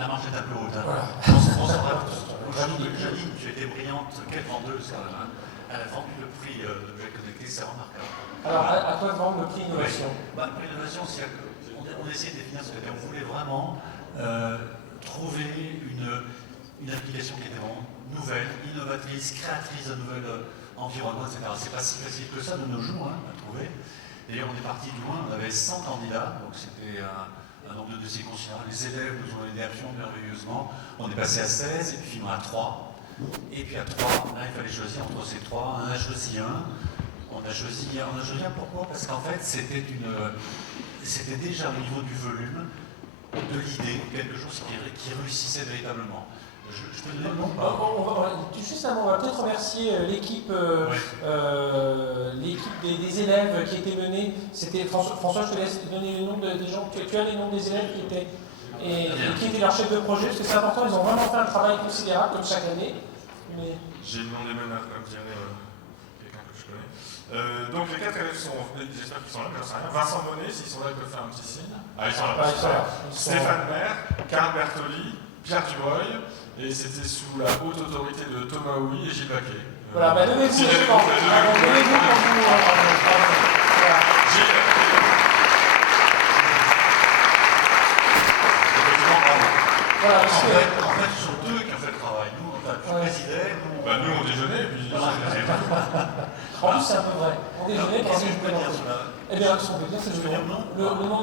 la marche est un peu haute. Hein. Voilà. Janine, tu étais brillante, quelle vendeuse quand même. Hein. Elle a vendu le prix d'objet connecté, c'est remarquable. Alors, à toi de vendre le prix innovation. Oui. Le prix innovation, c'est qu'on essaie de définir ce que c'était. On voulait vraiment trouver une application qui était vraiment nouvelle, innovatrice, créatrice de nouvelles environnements, etc. C'est pas si facile que ça de nos jours à trouver. D'ailleurs, on est parti de loin, on avait 100 candidats, donc c'était un nombre de dossiers considérable. Les élèves nous ont aidés absolument merveilleusement. On est passé à 16, et puis on a 3. Et puis à 3, là, il fallait choisir entre ces 3. On a choisi un. On a choisi un pourquoi? Parce qu'en fait, c'était déjà au niveau du volume, de l'idée, quelque chose qui réussissait véritablement. Je peux donner le nom? Justement, on va peut-être remercier l'équipe des élèves qui étaient menés. C'était François, je te laisse donner les noms des gens. Tu as les noms des élèves qui étaient qui étaient leurs chefs de projet, parce que c'est important. Ils ont vraiment fait un travail considérable comme chaque année. Mais... J'ai le nom des mêmes à me dire quelqu'un que je connais. Donc les 4 élèves sont, j'espère qu'ils sont là, mais j'en sais rien. Vincent Monet, s'ils sont là, ils peuvent faire un petit signe. Ah, ils sont là. Stéphane Maire, Karl Bertoli, Pierre Dubreuil. Et c'était sous la haute autorité de Thomas Houy et Gilles Baquet. Voilà, levez-vous Gilles. Voilà, en fait, ce sont deux qui ont fait le travail. Nous, tu présidais. Nous, on déjeunait, et puis... En plus, c'est un peu vrai. On déjeunait, qu'est-ce que je peux dire cela? Eh bien, ce qu'on peut dire, c'est le nom.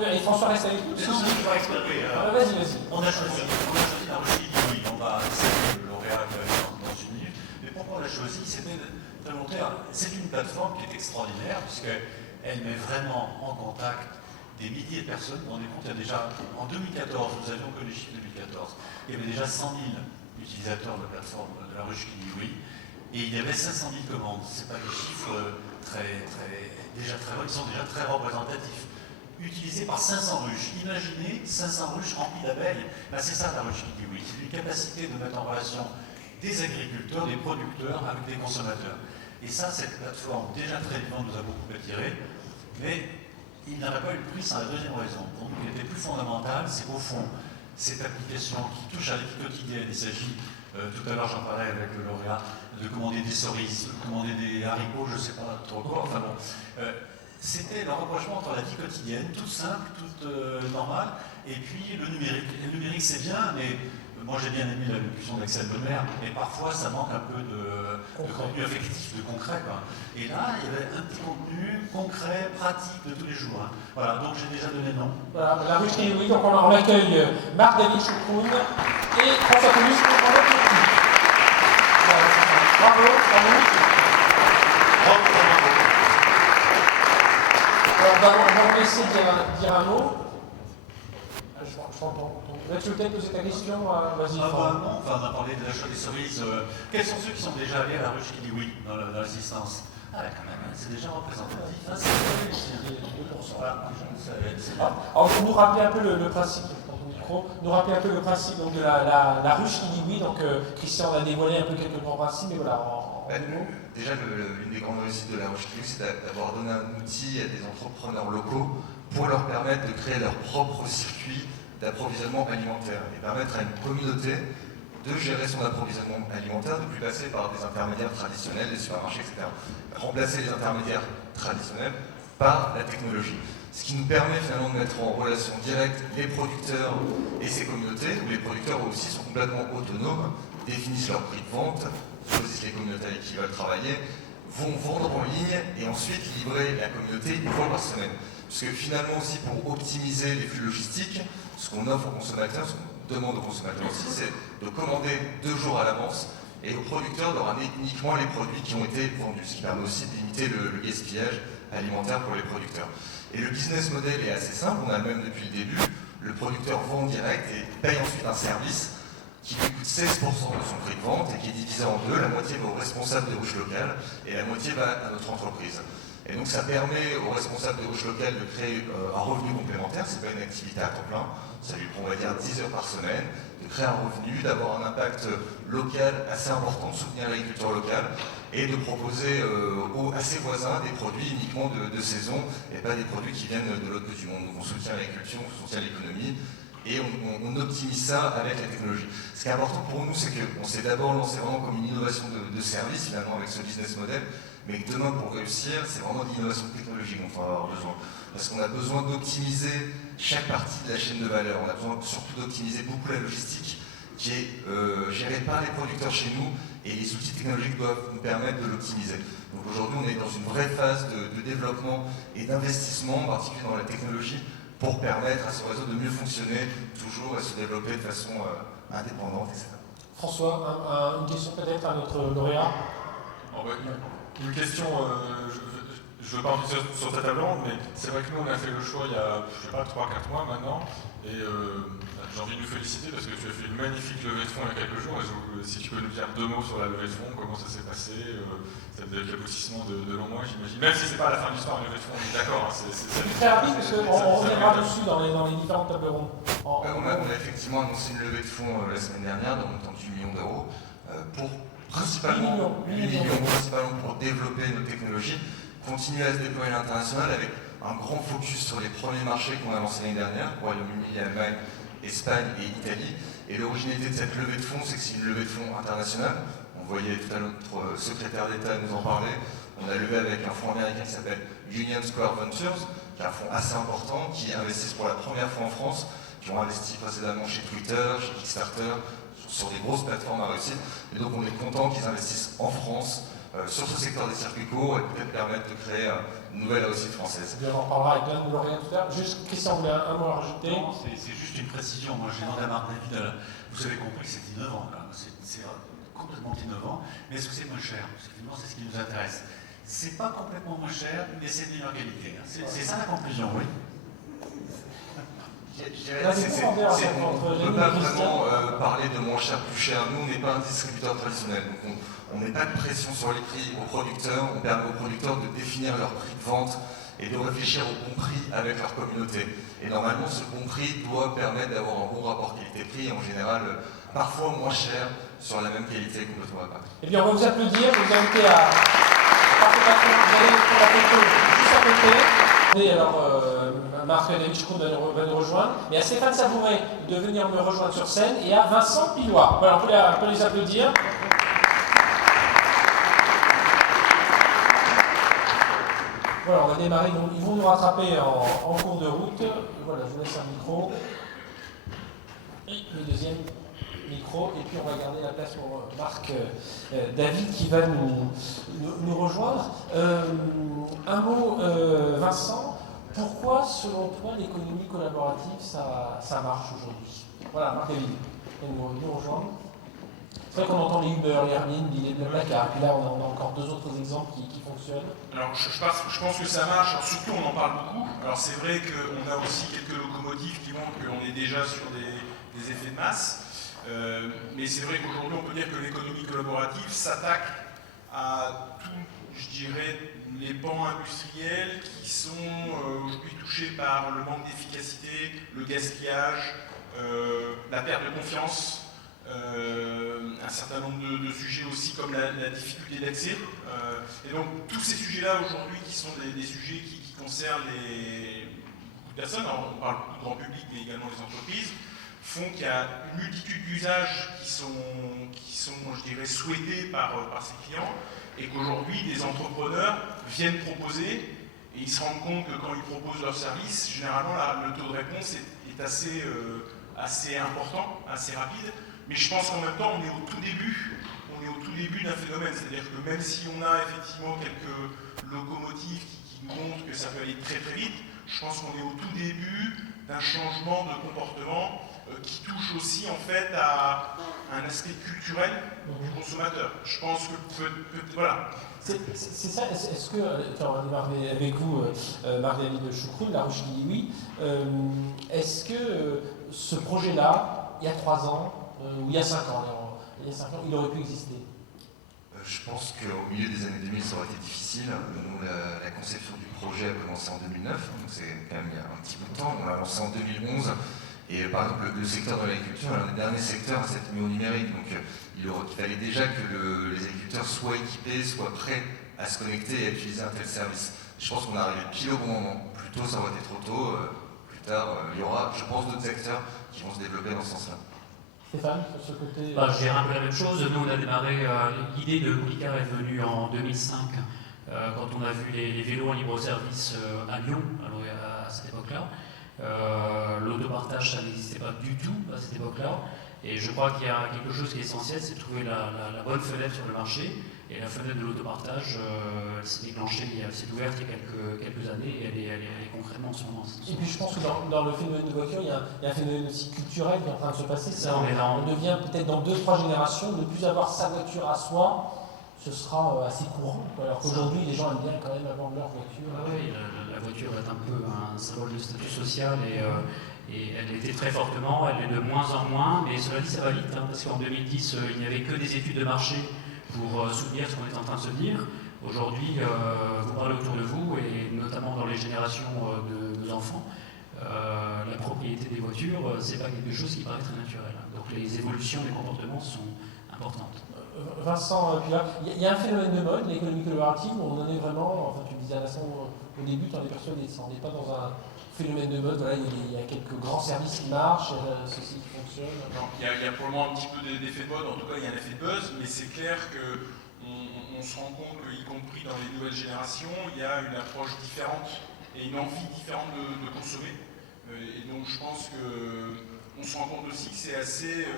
Et François reste avec nous. Non, je vais expliquer. Vas-y. On a choisi la Russie d'Ivory. On va essayer le lauréat dans une minute. Mais pourquoi on l'a choisi? C'était volontaire. C'est une plateforme qui est extraordinaire, puisqu'elle met vraiment en contact des milliers de personnes. Vous vous rendez compte, il y a déjà, en 2014, nous avions que les chiffres 2014, il y avait déjà 100 000 utilisateurs de la plateforme de la ruche qui dit oui, et il y avait 500 000 commandes. Ce n'est pas des chiffres ils sont déjà très représentatifs. Utilisés par 500 ruches. Imaginez 500 ruches remplies d'abeilles. C'est ça la ruche qui dit oui. C'est une capacité de mettre en relation des agriculteurs, des producteurs avec des consommateurs. Et ça, cette plateforme, déjà très vivante, nous a beaucoup attiré, mais il n'aurait pas eu le prix sans la deuxième raison. Pour nous, qui était plus fondamentale, c'est qu'au fond, cette application qui touche à la vie quotidienne, il s'agit, tout à l'heure j'en parlais avec le lauréat, de commander des cerises, de commander des haricots, je ne sais pas trop quoi, enfin bon. C'était le rapprochement entre la vie quotidienne, toute simple, toute normale, et puis le numérique. Et le numérique c'est bien, mais moi j'ai bien aimé la locution d'Axel Lemaire, mais parfois ça manque un peu de contenu affectif, de concret. Quoi. Et là, il y avait un petit contenu concret, pratique de tous les jours. Hein. Voilà, donc j'ai déjà donné le nom. Voilà, la ruche qui oui, donc on accueille Marc-David Choucroune et François Pelus pour prendre notre petit. Bravo. Alors, on va vous laisser dire un mot. Je t'entends. Là, tu veux peut-être poser ta question? Vas-y. Non, on a parlé de l'achat des cerises. Quels sont ceux qui sont déjà allés à la ruche qui dit oui dans l'assistance? Ah, quand même, c'est déjà représentatif. Hein, c'est 2%. Voilà. Alors, pour nous rappeler un peu le principe. Nous rappeler un peu le principe donc, de la ruche qui dit oui. Donc, Christian a dévoilé un peu quelques grands principes, mais voilà. Déjà, une des grandes réussites de la ruche qui dit, c'est d'avoir donné un outil à des entrepreneurs locaux pour leur permettre de créer leur propre circuit d'approvisionnement alimentaire et permettre à une communauté de gérer son approvisionnement alimentaire, de ne plus passer par des intermédiaires traditionnels, des supermarchés, etc. Remplacer les intermédiaires traditionnels par la technologie. Ce qui nous permet finalement de mettre en relation directe les producteurs et ces communautés, où les producteurs aussi sont complètement autonomes, définissent leur prix de vente, choisissent les communautés avec qui ils veulent travailler, vont vendre en ligne et ensuite livrer la communauté une fois par semaine. Parce que finalement aussi pour optimiser les flux logistiques, ce qu'on offre aux consommateurs, ce qu'on demande aux consommateurs aussi, c'est de commander 2 jours à l'avance et aux producteurs de ramener uniquement les produits qui ont été vendus, ce qui permet aussi de limiter le gaspillage alimentaire pour les producteurs. Et le business model est assez simple, on a le même depuis le début, le producteur vend en direct et paye ensuite un service qui lui coûte 16% de son prix de vente et qui est divisé en deux, la moitié va au responsable des ruches locales et la moitié va à notre entreprise. Et donc ça permet aux responsables des ruches locales de créer un revenu complémentaire, c'est pas une activité à temps plein, ça lui prend on va dire 10 heures par semaine, de créer un revenu, d'avoir un impact local assez important, de soutenir l'agriculture locale et de proposer à ses voisins des produits uniquement de saison et pas des produits qui viennent de l'autre bout du monde. Donc on soutient l'agriculture, on soutient l'économie et on optimise ça avec la technologie. Ce qui est important pour nous, c'est qu'on s'est d'abord lancé vraiment comme une innovation de service, finalement, avec ce business model, mais que demain, pour réussir, c'est vraiment de l'innovation technologique dont on va avoir besoin. Parce qu'on a besoin d'optimiser chaque partie de la chaîne de valeur. On a besoin surtout d'optimiser beaucoup la logistique, qui est gérée par les producteurs chez nous, et les outils technologiques doivent nous permettre de l'optimiser. Donc aujourd'hui, on est dans une vraie phase de développement et d'investissement, en particulier dans la technologie, pour permettre à ce réseau de mieux fonctionner, toujours à se développer de façon indépendante, etc. François, une question peut-être à notre lauréat. Une question, je ne veux pas en dire sur ta table ronde, mais c'est vrai que nous on a fait le choix il y a, je sais pas, 3-4 mois maintenant, et j'ai envie de nous féliciter parce que tu as fait une magnifique levée de fonds il y a quelques jours, et si tu peux nous dire 2 mots sur la levée de fonds, comment ça s'est passé, avec l'aboutissement de longs mois j'imagine, même si c'est pas la fin de l'histoire de levée de fonds, on est d'accord, hein, c'est très rapide parce qu'on reviendra dessus dans les différentes tables rondes. On a effectivement annoncé une levée de fonds la semaine dernière d'un montant de 8 millions d'euros pour principalement pour développer nos technologies, continuer à se déployer à l'international avec un grand focus sur les premiers marchés qu'on a lancés l'année dernière, Royaume-Uni, Allemagne, Espagne et Italie. Et l'originalité de cette levée de fonds, c'est que c'est une levée de fonds internationale. On voyait tout à l'heure notre secrétaire d'État nous en parler. On a levé avec un fonds américain qui s'appelle Union Square Ventures, qui est un fonds assez important, qui investissent pour la première fois en France, qui ont investi précédemment chez Twitter, chez Kickstarter, sur des grosses plateformes à réussite. Et donc on est content qu'ils investissent en France sur ce secteur des circuits courts et peut-être permettre de créer une nouvelle réussite française. On en reparlera avec l'un de nos lauréats tout à l'heure. Juste, Christian, vous voulez un mot à rajouter? Non, c'est juste une précision. Moi, j'ai demandé à Marc David, vous avez compris que c'est innovant, c'est complètement innovant, mais est-ce que c'est moins cher? Effectivement, c'est ce qui nous intéresse. C'est pas complètement moins cher, mais c'est de meilleure qualité. C'est ça la conclusion, oui. On ne peut pas vraiment parler de moins cher, plus cher. Nous, on n'est pas un distributeur traditionnel. Donc on met pas de pression sur les prix aux producteurs. On permet aux producteurs de définir leur prix de vente et de réfléchir au bon prix avec leur communauté. Et normalement, ce bon prix doit permettre d'avoir un bon rapport qualité-prix, en général, parfois moins cher sur la même qualité qu'on peut trouver à Paris. Eh bien, on va vous applaudir, vous inviter à participer, vous allez pour la photo juste à côté. Et alors, Marc-David Choucroune va nous rejoindre, mais à Stéphane Savouret de venir me rejoindre sur scène et à Vincent Pilois. Voilà, on peut les applaudir. Voilà, on va démarrer, donc ils vont nous rattraper en cours de route. Voilà, je vous laisse un micro. Et le deuxième micro, et puis on va garder la place pour Marc David qui va nous rejoindre. Un mot, Vincent, pourquoi selon toi l'économie collaborative ça marche aujourd'hui? Voilà, Marc David, nous rejoindre. C'est vrai qu'on entend les Uber, les Airbnb, les Blablacar, puis là on a encore 2 autres exemples qui fonctionnent. Alors je pense que ça marche, alors, surtout on en parle beaucoup. Alors c'est vrai qu'on a aussi quelques locomotives qui montrent qu'on est déjà sur des effets de masse. Mais c'est vrai qu'aujourd'hui, on peut dire que l'économie collaborative s'attaque à tous, je dirais, les pans industriels qui sont aujourd'hui touchés par le manque d'efficacité, le gaspillage, la perte de confiance, un certain nombre de sujets aussi comme la difficulté d'accès. Et donc tous ces sujets-là aujourd'hui qui sont des sujets qui concernent beaucoup de personnes, alors, on parle beaucoup de grand public mais également les entreprises, font qu'il y a une multitude d'usages qui sont, je dirais, souhaités par ces clients et qu'aujourd'hui, des entrepreneurs viennent proposer et ils se rendent compte que quand ils proposent leurs services, généralement, le taux de réponse est assez important, assez rapide. Mais je pense qu'en même temps, on est au tout début d'un phénomène. C'est-à-dire que même si on a effectivement quelques locomotives qui nous montrent que ça peut aller très très vite, je pense qu'on est au tout début d'un changement de comportement qui touche aussi en fait à un aspect culturel du consommateur. Je pense que voilà. C'est ça, est-ce que, on va démarrer avec vous, Marc-David Choucroune, La Roche qui dit oui, est-ce que ce projet-là, il y a 3 ans, ou il y a 5 ans, il aurait pu exister? Je pense qu'au milieu des années 2000, ça aurait été difficile. Nous, la conception du projet a commencé en 2009, donc c'est quand même il y a un petit bout de temps. On l'a lancé en 2011. Et par exemple, le secteur de l'agriculture est l'un des derniers secteurs à s'être mis au numérique. Donc il fallait déjà que les agriculteurs soient équipés, soient prêts à se connecter et à utiliser un tel service. Je pense qu'on est arrivé pile au bon moment. Plus tôt, ça aurait été trop tôt. Plus tard, il y aura, je pense, d'autres acteurs qui vont se développer dans ce sens-là. Stéphane, sur ce côté. Je dirais un peu la même chose. Nous, on a démarré, l'idée de Moulicar est venue en 2005, quand on a vu les vélos en libre service à Lyon, alors à cette époque-là. L'autopartage, ça n'existait pas du tout à cette époque-là. Et je crois qu'il y a quelque chose qui est essentiel, c'est de trouver la bonne fenêtre sur le marché. Et la fenêtre de l'autopartage, elle s'est déclenchée, elle s'est ouverte il y a quelques années et elle est concrètement en ce moment. Et puis je pense que dans le phénomène de voiture, il y a un phénomène aussi culturel qui est en train de se passer. On devient peut-être dans 2-3 générations, ne plus avoir sa voiture à soi, ce sera assez courant. Alors qu'aujourd'hui, les gens aiment bien quand même avoir leur voiture. Oui, la voiture est un peu un symbole de statut social et elle l'était très fortement, elle est de moins en moins, mais cela dit, ça va vite, parce qu'en 2010, il n'y avait que des études de marché pour soutenir ce qu'on est en train de se dire. Aujourd'hui, vous parlez autour de vous, et notamment dans les générations de nos enfants, la propriété des voitures, c'est pas quelque chose qui paraît très naturel. Donc les évolutions des comportements sont importantes. Vincent, il y a un phénomène de mode, l'économie collaborative, où on en est vraiment, enfin tu le disais à l'instant au début, tu en es persuadé, on n'est pas dans un phénomène de mode, voilà, il y a quelques grands services qui marchent, ceci qui fonctionne. Il y a pour le moment un petit peu d'effet de mode, en tout cas il y a un effet de buzz, mais c'est clair qu'on se rend compte qu'y compris dans les nouvelles générations, il y a une approche différente et une envie différente de consommer. Et donc je pense qu'on se rend compte aussi que c'est assez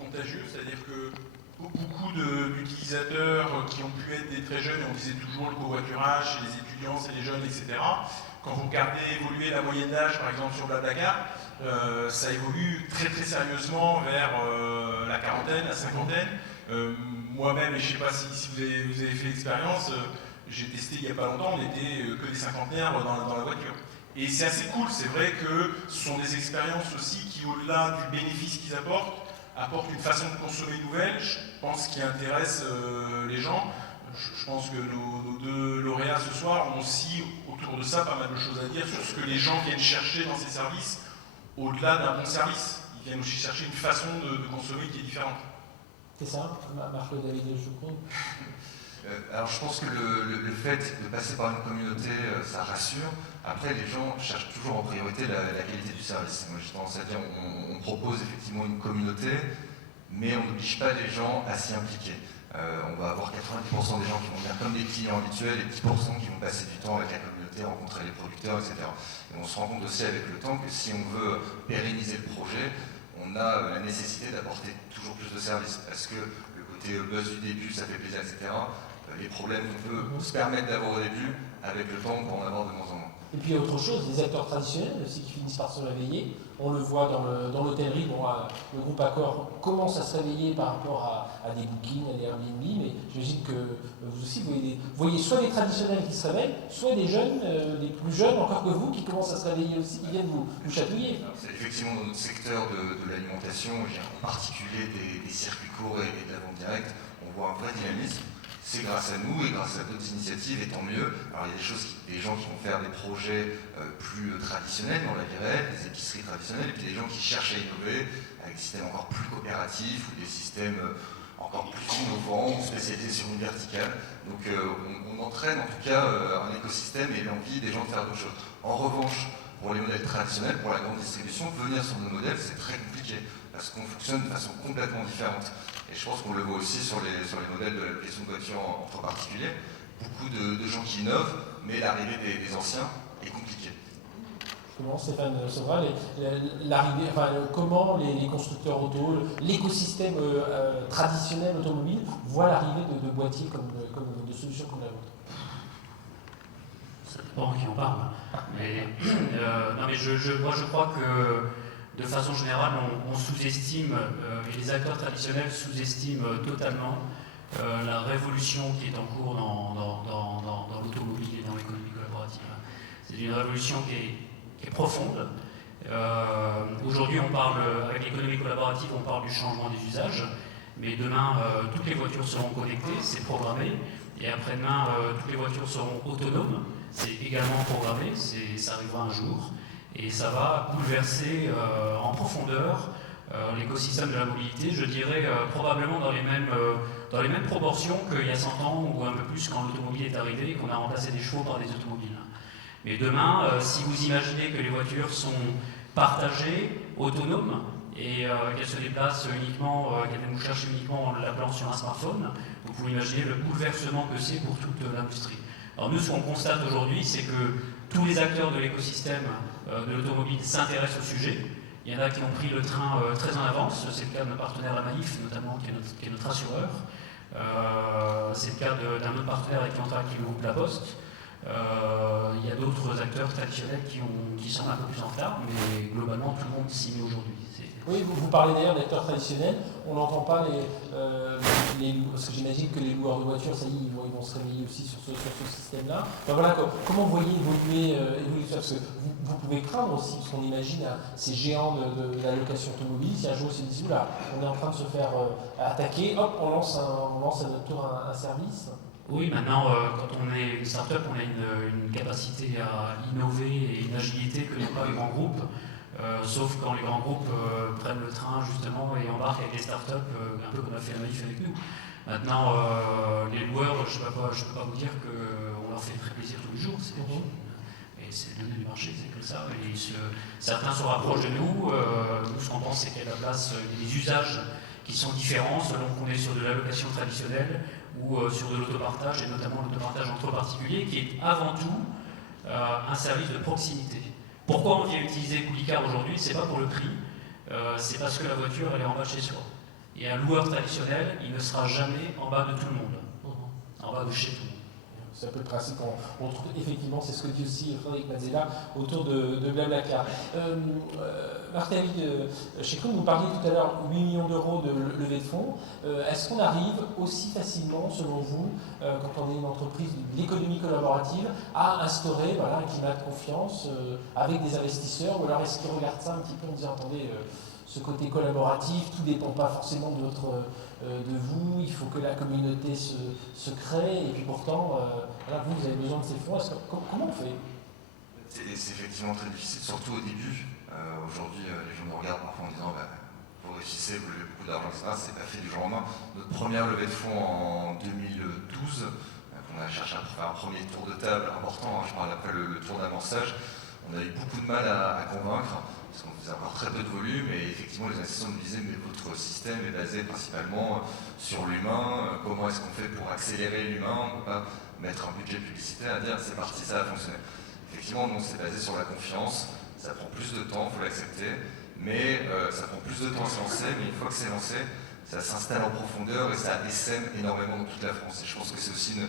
contagieux, c'est-à-dire que beaucoup d'utilisateurs qui ont pu être des très jeunes, et on disait toujours le covoiturage, chez les étudiants, c'est les jeunes, etc. Quand vous regardez évoluer la moyenne d'âge, par exemple sur Blablacar, ça évolue très très sérieusement vers la quarantaine, la cinquantaine. Moi-même, et je ne sais pas si vous avez fait l'expérience, j'ai testé il n'y a pas longtemps, on n'était que des cinquantenaires dans la voiture. Et c'est assez cool, c'est vrai que ce sont des expériences aussi qui, au-delà du bénéfice qu'ils apportent une façon de consommer nouvelle, je pense, qui intéresse les gens. Je pense que nos deux lauréats ce soir ont aussi, autour de ça, pas mal de choses à dire sur ce que les gens viennent chercher dans ces services, au-delà d'un bon service. Ils viennent aussi chercher une façon de consommer qui est différente. C'est ça, Marc-David Choucron. Alors je pense que le fait de passer par une communauté, ça rassure. Après, les gens cherchent toujours en priorité la qualité du service. Moi, j'ai tendance à dire, on propose effectivement une communauté, mais on n'oblige pas les gens à s'y impliquer. On va avoir 90% des gens qui vont venir comme des clients habituels et 10% qui vont passer du temps avec la communauté, rencontrer les producteurs, etc. Et on se rend compte aussi avec le temps que si on veut pérenniser le projet, on a la nécessité d'apporter toujours plus de services. Parce que le côté buzz du début, ça fait plaisir, etc. Les problèmes qu'on peut se permettre d'avoir au début, avec le temps, on peut en avoir de moins en moins. Et puis autre chose, les acteurs traditionnels aussi qui finissent par se réveiller. On le voit dans l'hôtellerie, le groupe Accor commence à se réveiller par rapport à des bookings, à des Airbnb, mais j'imagine que vous aussi voyez soit des traditionnels qui se réveillent, soit des jeunes, des plus jeunes encore que vous, qui commencent à se réveiller aussi, qui viennent vous chatouiller. C'est effectivement dans notre secteur de l'alimentation, en particulier des circuits courts et de la vente directe, on voit un vrai dynamisme. C'est grâce à nous et grâce à d'autres initiatives, et tant mieux. Alors il y a des gens qui vont faire des projets plus traditionnels dans la vie réelle, des épiceries traditionnelles, et puis des gens qui cherchent à innover avec des systèmes encore plus coopératifs ou des systèmes encore plus innovants ou spécialisés sur une verticale. Donc on entraîne en tout cas un écosystème et l'envie des gens de faire d'autres choses. En revanche, pour les modèles traditionnels, pour la grande distribution, venir sur nos modèles, c'est très compliqué parce qu'on fonctionne de façon complètement différente. Et je pense qu'on le voit aussi sur les modèles de la location de voitures entre particuliers. Beaucoup de gens qui innovent, mais l'arrivée des anciens est compliquée. Comment, Stéphane Sauvera, comment les constructeurs auto, l'écosystème traditionnel automobile voit l'arrivée de boîtiers comme de solutions comme la vôtre? Ça dépend qui en parle. Mais, moi je crois que de façon générale, on sous-estime, et les acteurs traditionnels sous-estiment totalement la révolution qui est en cours dans l'automobile et dans l'économie collaborative. C'est une révolution qui est profonde. Aujourd'hui, on parle, avec l'économie collaborative, on parle du changement des usages, mais demain, toutes les voitures seront connectées, c'est programmé, et après-demain, toutes les voitures seront autonomes, c'est également programmé, ça arrivera un jour. Et ça va bouleverser en profondeur l'écosystème de la mobilité, je dirais probablement dans les mêmes proportions qu'il y a 100 ans ou un peu plus quand l'automobile est arrivée et qu'on a remplacé des chevaux par des automobiles. Mais demain, si vous imaginez que les voitures sont partagées, autonomes, et qu'elles se déplacent uniquement, qu'elles viennent vous chercher uniquement en l'appelant sur un smartphone, vous pouvez imaginer le bouleversement que c'est pour toute l'industrie. Alors nous, ce qu'on constate aujourd'hui, c'est que tous les acteurs de l'écosystème de l'automobile s'intéressent au sujet. Il y en a qui ont pris le train très en avance, c'est le cas de notre partenaire la Maïf, notamment, qui est notre assureur. C'est le cas d'un autre partenaire avec qui on travaille, qui est le groupe La Poste. Il y a d'autres acteurs traditionnels qui sont un peu plus en retard, mais globalement, tout le monde s'y met aujourd'hui. Oui, vous parlez d'ailleurs d'acteurs traditionnels, on n'entend pas parce que j'imagine que les loueurs de voitures, ça y est, ils vont se réveiller aussi sur ce système-là. Enfin, voilà, comment vous voyez évoluer ça, parce que vous pouvez craindre aussi, parce qu'on imagine ces géants de la location automobile, si un jour ils se disent, là, on est en train de se faire attaquer, hop, on lance à notre tour un service. Oui, maintenant, quand on est une start-up, on a une capacité à innover et une agilité que n'ont pas les grands groupes. Sauf quand les grands groupes prennent le train justement et embarquent avec les startups, un peu comme a fait la Maïf avec nous. Maintenant, les loueurs, je ne peux pas vous dire qu'on leur fait très plaisir tous les jours. Et c'est le donné du marché, c'est comme ça. Et certains se rapprochent de nous. Nous, ce qu'on pense, c'est qu'il y a la place des usages qui sont différents selon qu'on est sur de la location traditionnelle ou sur de l'autopartage, et notamment l'autopartage entre particuliers, qui est avant tout un service de proximité. Pourquoi on vient utiliser Coolycar aujourd'hui? C'est pas pour le prix, c'est parce que la voiture elle est en bas de chez soi. Et un loueur traditionnel, il ne sera jamais en bas de tout le monde, en bas de chez tout le monde. C'est un peu le principe qu'on trouve effectivement, c'est ce que dit aussi Frédéric Mazzella autour de Blablacar. Marc-David Chekroun, vous parliez tout à l'heure 8 millions d'euros de levée de fonds. Est-ce qu'on arrive aussi facilement, selon vous, quand on est une entreprise de l'économie collaborative, à instaurer un climat de confiance avec des investisseurs, ou alors est-ce qu'ils regardent ça un petit peu en disant, attendez, ce côté collaboratif, tout ne dépend pas forcément de vous, il faut que la communauté se crée, et puis pourtant, vous avez besoin de ces fonds. Comment on fait? C'est effectivement très difficile, surtout au début. Aujourd'hui, les gens nous regardent parfois en disant vous réussissez, vous levez beaucoup d'argent, etc. C'est pas fait du jour au lendemain. Notre première levée de fonds en 2012, on a cherché à faire un premier tour de table important, je parle après le tour d'amorçage, on a eu beaucoup de mal à convaincre, parce qu'on faisait encore très peu de volume, et effectivement les investisseurs nous disaient mais votre système est basé principalement sur l'humain, comment est-ce qu'on fait pour accélérer l'humain, on ne peut pas mettre un budget publicitaire à dire c'est parti, ça va fonctionner. Effectivement, nous, c'est basé sur la confiance, ça prend plus de temps, il faut l'accepter, mais ça prend plus de temps à se lancer, mais une fois que c'est lancé, ça s'installe en profondeur et ça essaime énormément dans toute la France. Et je pense que c'est aussi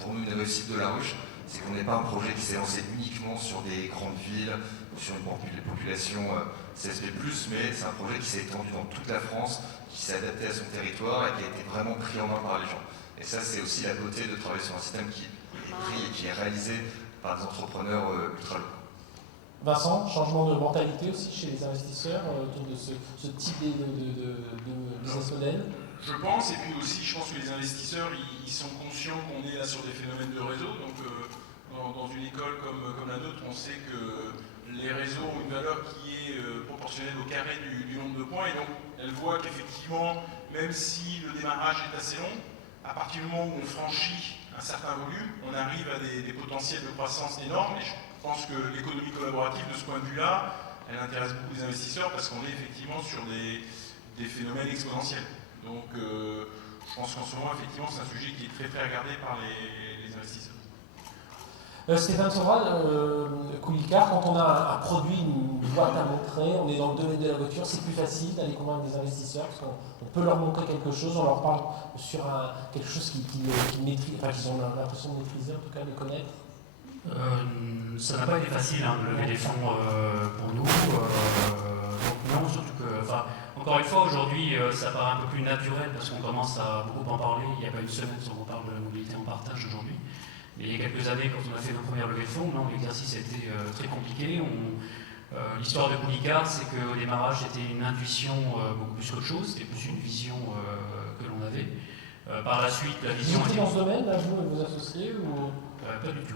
pour nous une réussite de La Ruche, c'est qu'on n'est pas un projet qui s'est lancé uniquement sur des grandes villes ou sur une population CSP+, mais c'est un projet qui s'est étendu dans toute la France, qui s'est adapté à son territoire et qui a été vraiment pris en main par les gens. Et ça, c'est aussi la beauté de travailler sur un système qui est pris et qui est réalisé par des entrepreneurs ultra locaux. Vincent, changement de mentalité aussi chez les investisseurs autour de ce type de business model? Je pense, et puis aussi je pense que les investisseurs ils sont conscients qu'on est là sur des phénomènes de réseau. Donc dans une école comme la nôtre, on sait que les réseaux ont une valeur qui est proportionnelle au carré du nombre de points, et donc elles voient qu'effectivement, même si le démarrage est assez long, à partir du moment où on franchit un certain volume, on arrive à des potentiels de croissance énormes. Et je pense que l'économie collaborative, de ce point de vue-là, elle intéresse beaucoup les investisseurs parce qu'on est effectivement sur des phénomènes exponentiels. Donc je pense qu'en ce moment, effectivement, c'est un sujet qui est très très regardé par les investisseurs. Stéphane Sauval, Coolycar, quand on a un produit, une boîte à montrer, on est dans le domaine de la voiture, c'est plus facile d'aller convaincre des investisseurs parce qu'on peut leur montrer quelque chose, on leur parle sur quelque chose qu'ils maîtrisent, enfin qu'ils ont l'impression de maîtriser, en tout cas de connaître. Ça n'a pas été facile de lever des fonds pour nous. Donc non, surtout que, encore une fois, aujourd'hui, ça paraît un peu plus naturel parce qu'on commence à beaucoup en parler. Il n'y a pas une semaine sans qu'on parle de la mobilité en partage aujourd'hui. Mais il y a quelques années, quand on a fait nos premières levées de fonds, l'exercice était très compliqué. L'histoire de Coolycar, c'est qu'au démarrage, c'était une intuition beaucoup plus qu'autre chose, c'était plus une vision que l'on avait. Par la suite, la vision... Vous étiez dans ce domaine, là, vous et vos associés ou... Pas du tout.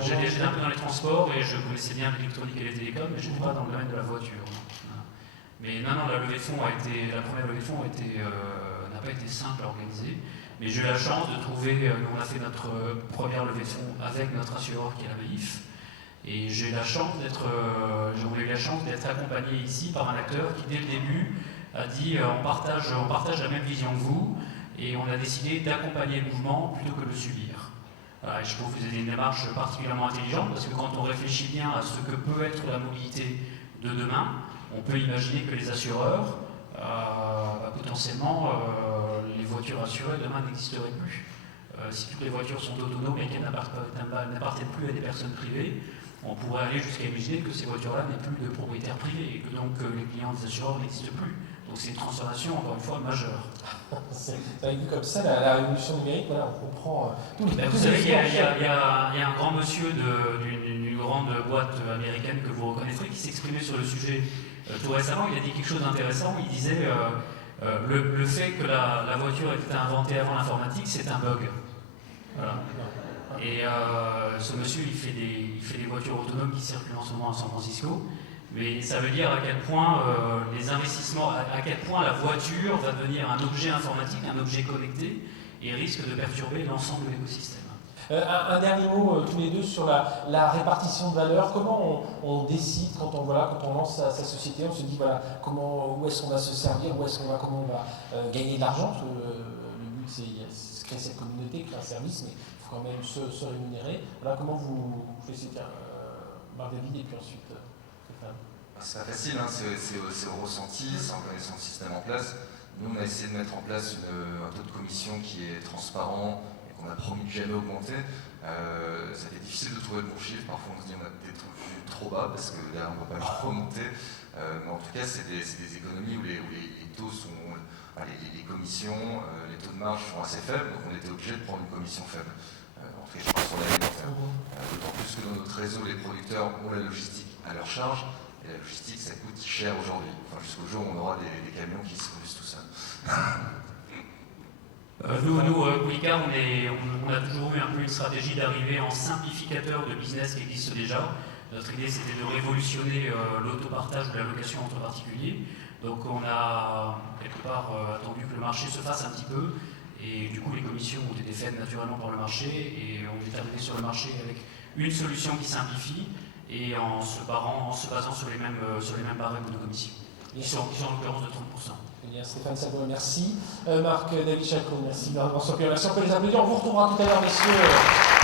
J'étais un peu dans les transports et je connaissais bien l'électronique et les télécoms, mais je n'étais pas dans le domaine de la voiture. Mais non, la levée de fonds la première levée de fonds n'a pas été simple à organiser. Mais j'ai eu la chance de trouver, on a fait notre première levée de fonds avec notre assureur qui est la Maïf. Et j'ai eu la chance d'être accompagné ici par un acteur qui, dès le début, a dit on partage la même vision que vous, et on a décidé d'accompagner le mouvement plutôt que de le subir. Et je trouve que c'est une démarche particulièrement intelligente, parce que quand on réfléchit bien à ce que peut être la mobilité de demain, on peut imaginer que les assureurs, potentiellement, les voitures assurées demain n'existeraient plus. Si toutes les voitures sont autonomes et qu'elles n'appartiennent plus à des personnes privées, on pourrait aller jusqu'à imaginer que ces voitures-là n'aient plus de propriétaires privés et que donc les clients des assureurs n'existent plus. Donc c'est une transformation, encore une fois, majeure. Vous avez vu comme ça la révolution numérique, voilà, on comprend tous les... Vous savez, il y a un grand monsieur d'une grande boîte américaine que vous reconnaîtrez qui s'exprimait sur le sujet tout récemment. Il a dit quelque chose d'intéressant. Il disait le fait que la voiture ait été inventée avant l'informatique, c'est un bug. Voilà. Et ce monsieur, il fait des voitures autonomes qui circulent en ce moment à San Francisco. Mais ça veut dire à quel point les investissements, à quel point la voiture va devenir un objet informatique, un objet connecté, et risque de perturber l'ensemble de l'écosystème. Un dernier mot, tous les deux, sur la répartition de valeur. Comment on décide quand on lance sa société, on se dit voilà, où est-ce qu'on va se servir, comment on va gagner de l'argent, parce que le but c'est de créer cette communauté, créer un service, mais il faut quand même se rémunérer. Voilà, comment vous faites Marc-David et puis ensuite Stéphane. C'est pas facile, hein, c'est au ressenti, c'est en connaissant le système en place. Nous, on a essayé de mettre en place un taux de commission qui est transparent et qu'on a promis de jamais augmenter. Ça fait difficile de trouver le bon chiffre. Parfois, on se dit qu'on a des trucs trop bas parce que là, on ne va pas le remonter. Mais en tout cas, c'est des économies où les taux sont. Les commissions, les taux de marge sont assez faibles, donc on était obligé de prendre une commission faible. En tout cas, je pense sur l'alimentaire. D'autant plus que dans notre réseau, les producteurs ont la logistique à leur charge. Et la logistique, ça coûte cher aujourd'hui. Enfin, jusqu'au jour où on aura des camions qui se conduisent tout seuls. Nous, Quicka, on a toujours eu un peu une stratégie d'arriver en simplificateur de business qui existe déjà. Notre idée, c'était de révolutionner l'autopartage de la location entre particuliers. Donc on a quelque part attendu que le marché se fasse un petit peu. Et du coup, les commissions ont été faites naturellement par le marché. Et on est arrivé sur le marché avec une solution qui simplifie et en se basant sur les mêmes barèmes de commission, qui sont en l'occurrence de 30%. Eh bien, Stéphane Saboy, merci. Marc-David Chacon, merci. Merci, on peut les applaudir. On vous retrouvera tout à l'heure, messieurs.